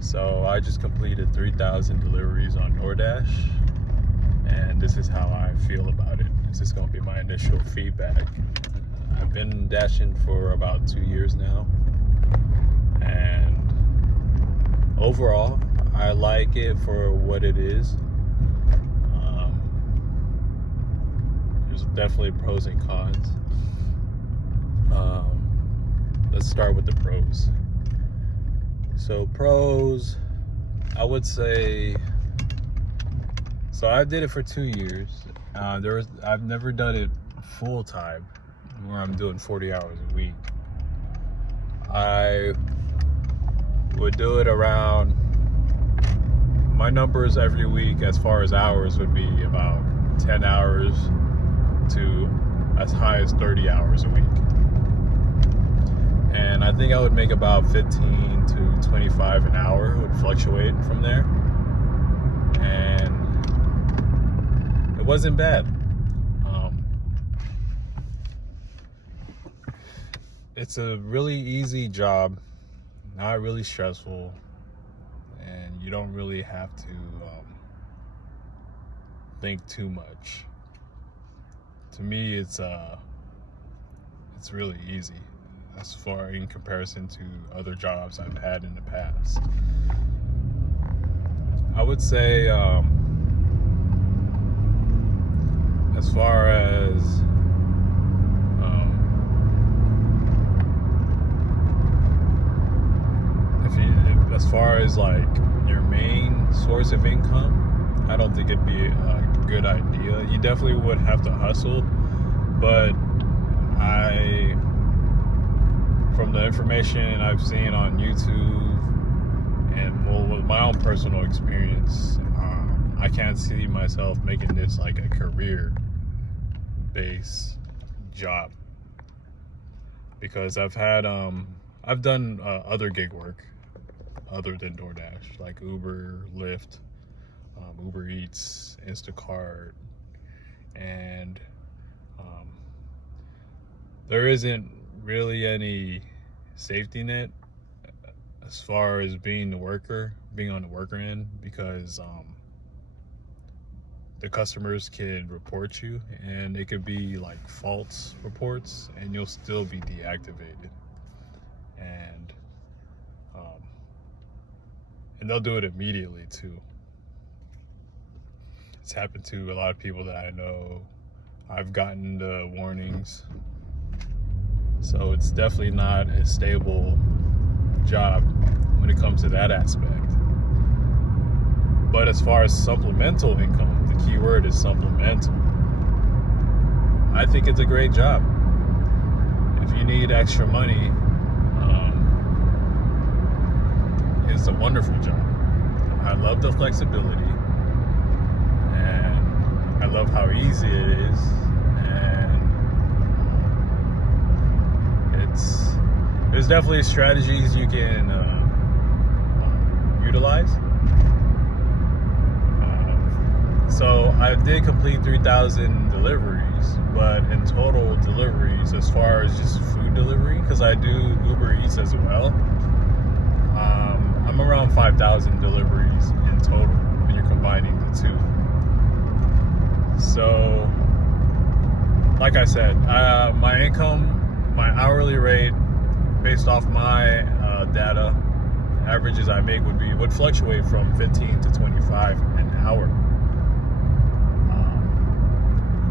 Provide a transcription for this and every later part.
So I just completed 3,000 deliveries on DoorDash, and this is how I feel about it. This is going to be my initial feedback. I've been dashing for about 2 years now, and overall, I like it for what it is. There's definitely pros and cons. Let's start with the pros. So pros, I would say, so I did it for 2 years. I've never done it full time, where I'm doing 40 hours a week. I would do it around, my numbers every week as far as hours would be about 10 hours to as high as 30 hours a week. And I think I would make about 15 to 25 an hour. It would fluctuate from there. And it wasn't bad. It's a really easy job, not really stressful, and you don't really have to think too much. To me, it's really easy as far in comparison to other jobs I've had in the past. I would say as far as as far as like your main source of income, I don't think it'd be a good idea. You definitely would have to hustle, but from the information I've seen on YouTube and with my own personal experience, I can't see myself making this like a career-based job, because I've done other gig work other than DoorDash, like Uber, Lyft, Uber Eats, Instacart, and there isn't really any safety net as far as being on the worker end, because the customers can report you, and it could be like false reports, and you'll still be deactivated, and they'll do it immediately too. It's happened to a lot of people that I know. I've gotten the warnings. So it's definitely not a stable job when it comes to that aspect. But as far as supplemental income, the key word is supplemental. I think it's a great job. If you need extra money, it's a wonderful job. I love the flexibility, and I love how easy it is, and there's definitely strategies you can utilize. So I did complete 3,000 deliveries, but in total deliveries, as far as just food delivery, because I do Uber Eats as well, I'm around 5,000 deliveries in total when you're combining the two. So, like I said, my income, my hourly rate, based off my data, averages I make would fluctuate from 15 to 25 an hour.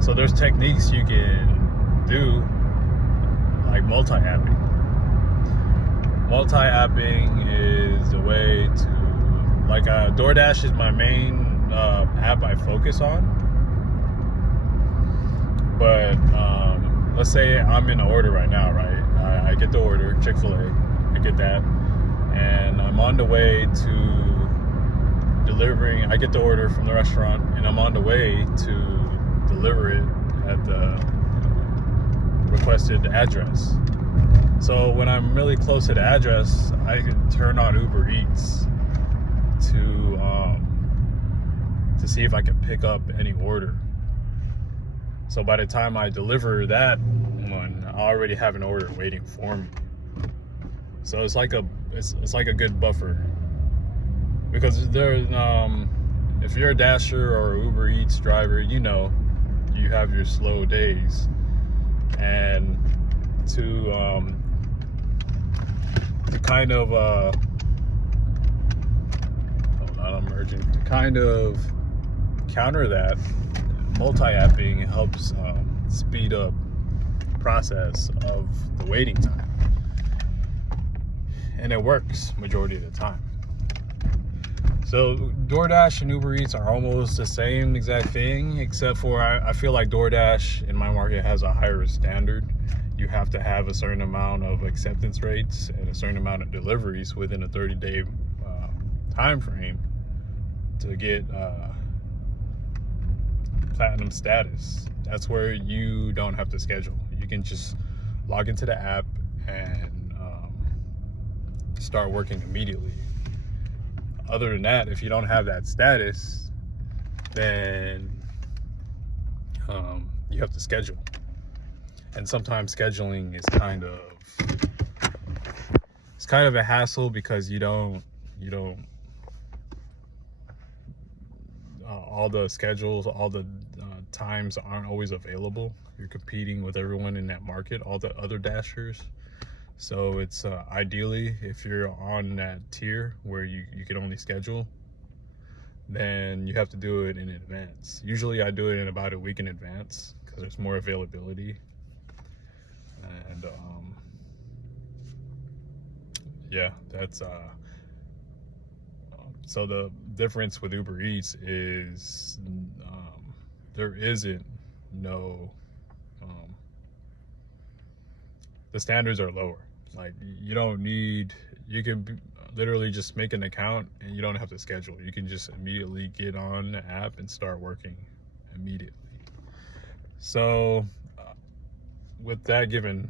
So there's techniques you can do, like multi-apping. Multi-apping is a way to, like, DoorDash is my main app I focus on. But let's say I'm in an order right now, right? I get the order, Chick-fil-A, I get that, and I'm on the way to delivering. I get the order from the restaurant, and I'm on the way to deliver it at the requested address. So when I'm really close to the address, I can turn on Uber Eats to see if I can pick up any order. So by the time I deliver that one, I already have an order waiting for me. So it's like a good buffer. because if you're a Dasher or a Uber Eats driver, you know you have your slow days, and to kind of hold on, I'm merging. To kind of counter that, multi-apping helps speed up the process of the waiting time, and it works majority of the time. So DoorDash and Uber Eats are almost the same exact thing, except for I feel like DoorDash in my market has a higher standard. You have to have a certain amount of acceptance rates and a certain amount of deliveries within a 30-day time frame to get platinum status. That's where you don't have to schedule. You can just log into the app and start working immediately. Other than that, if you don't have that status, then you have to schedule. And sometimes scheduling is kind of a hassle because you don't all the schedules, all the times aren't always available. You're competing with everyone in that market, all the other Dashers. So it's ideally, if you're on that tier where you can only schedule, then you have to do it in advance. Usually I do it in about a week in advance because there's more availability. And yeah, that's so the difference with Uber Eats is there isn't no the standards are lower. Like you can literally just make an account and you don't have to schedule. You can just immediately get on the app and start working immediately. So with that given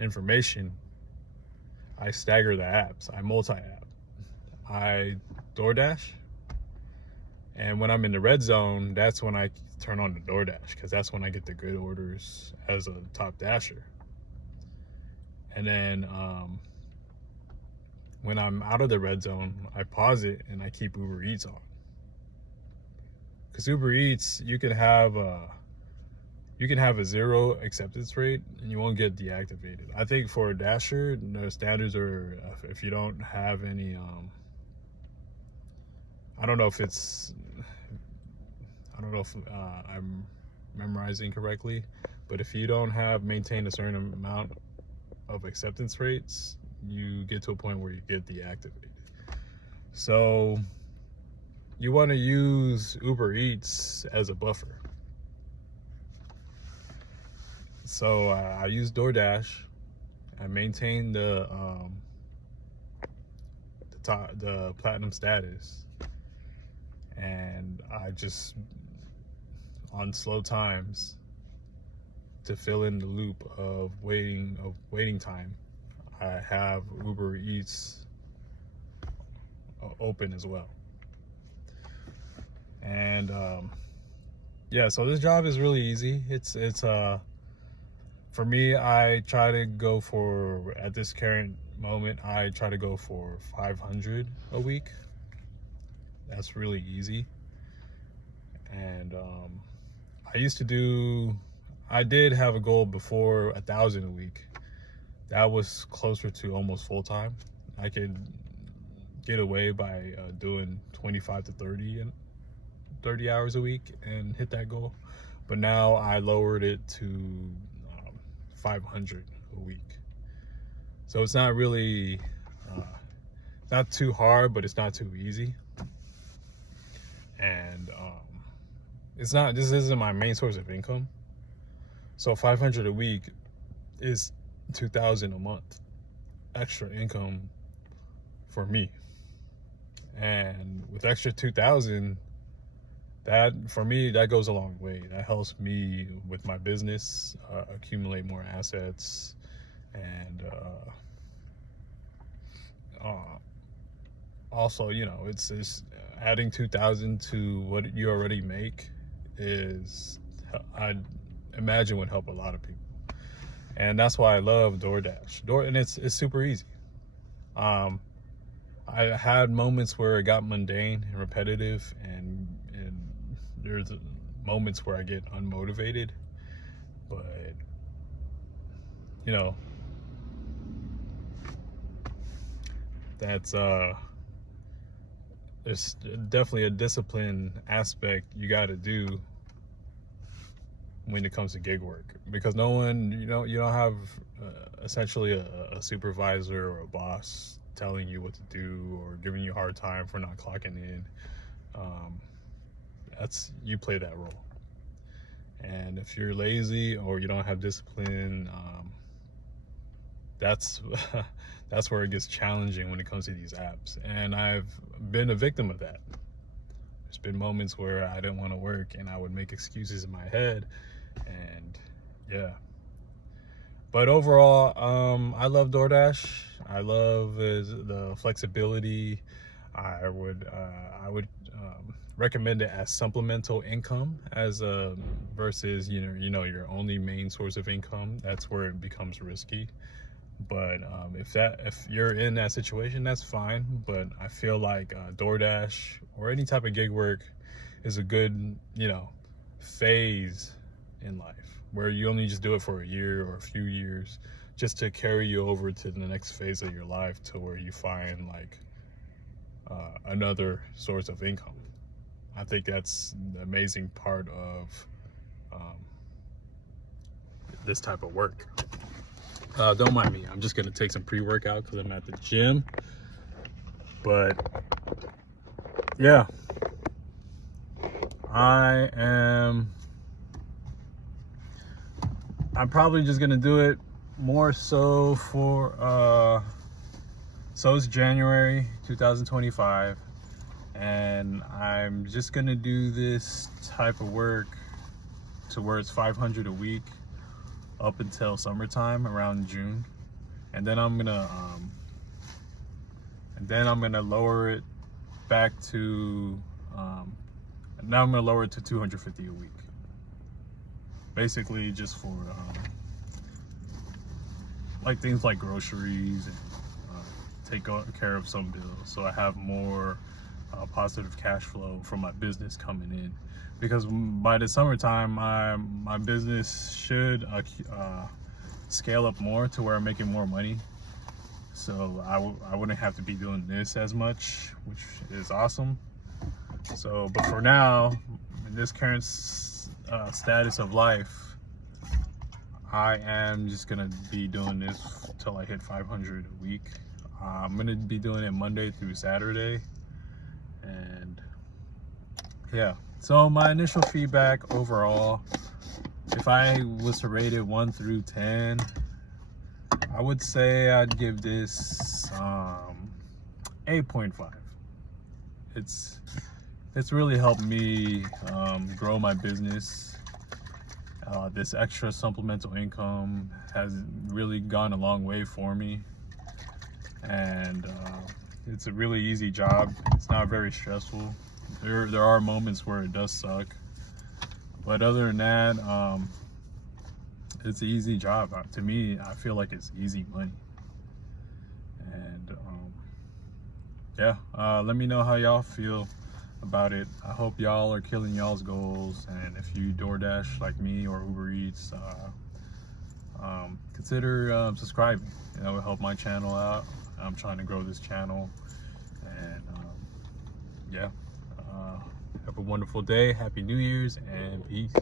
information, I stagger the apps. I multi-app. I DoorDash, and when I'm in the red zone, that's when I turn on the DoorDash, because that's when I get the good orders as a top Dasher. And then when I'm out of the red zone, I pause it and I keep Uber Eats on. Because Uber Eats, you can have a 0 acceptance rate and you won't get deactivated. I think for a Dasher, the standards are if you don't have any I don't know if I'm memorizing correctly, but if you don't maintain a certain amount of acceptance rates, you get to a point where you get deactivated. So you want to use Uber Eats as a buffer. So I use DoorDash. I maintain the platinum status, and I just, on slow times, to fill in the loop of waiting time, I have Uber Eats open as well. And yeah, so this job is really easy. It's for me, I try to go for, at this current moment, I try to go for 500 a week. That's really easy. And I did have a goal before 1,000 a week. That was closer to almost full time. I could get away by doing 25 to 30 hours a week and hit that goal. But now I lowered it to 500 a week. So it's not really, not too hard, but it's not too easy. And this isn't my main source of income. So 500 a week is 2,000 a month extra income for me. And with extra 2,000, that for me, that goes a long way. That helps me with my business, accumulate more assets, and also, it's adding 2,000 to what you already make is, I imagine, would help a lot of people. And that's why I love DoorDash. And it's super easy. I had moments where it got mundane and repetitive, and there's moments where I get unmotivated. But you know, that's there's definitely a discipline aspect you got to do when it comes to gig work, because no one, you don't have essentially a supervisor or a boss telling you what to do or giving you a hard time for not clocking in. That's, you play that role. And if you're lazy or you don't have discipline, that's that's where it gets challenging when it comes to these apps. And I've been a victim of that. There's been moments where I didn't want to work and I would make excuses in my head, and yeah. But overall, I love DoorDash. I love the flexibility. I would recommend it as supplemental income, as a versus your only main source of income. That's where it becomes risky. But if you're in that situation, that's fine. But I feel like DoorDash or any type of gig work is a good phase in life, where you only just do it for a year or a few years, just to carry you over to the next phase of your life, to where you find like another source of income. I think that's the amazing part of this type of work. Don't mind me, I'm just gonna take some pre-workout because I'm at the gym. But yeah, I'm probably just gonna do it more so for so it's January 2025, and I'm just gonna do this type of work to where it's 500 a week up until summertime around June, and then I'm gonna lower it back to now I'm gonna lower it to 250 a week, basically just for like things like groceries, and take care of some bills, so I have more positive cash flow from my business coming in. Because by the summertime, my business should scale up more to where I'm making more money. So I wouldn't have to be doing this as much, which is awesome. So, but for now, in this current status of life, I am just gonna be doing this till I hit 500 a week. I'm gonna be doing it Monday through Saturday, and yeah. So my initial feedback overall, if I was to rate it 1 through 10, I would say I'd give this 8.5. It's really helped me grow my business. This extra supplemental income has really gone a long way for me, and it's a really easy job. It's not very stressful. There are moments where it does suck, but other than that, it's an easy job. To me, I feel like it's easy money. And yeah, let me know how y'all feel about it. I hope y'all are killing y'all's goals, and if you DoorDash like me or Uber Eats, consider subscribing. It will help my channel out. I'm trying to grow this channel, and yeah. Have a wonderful day. Happy New Year's, and peace.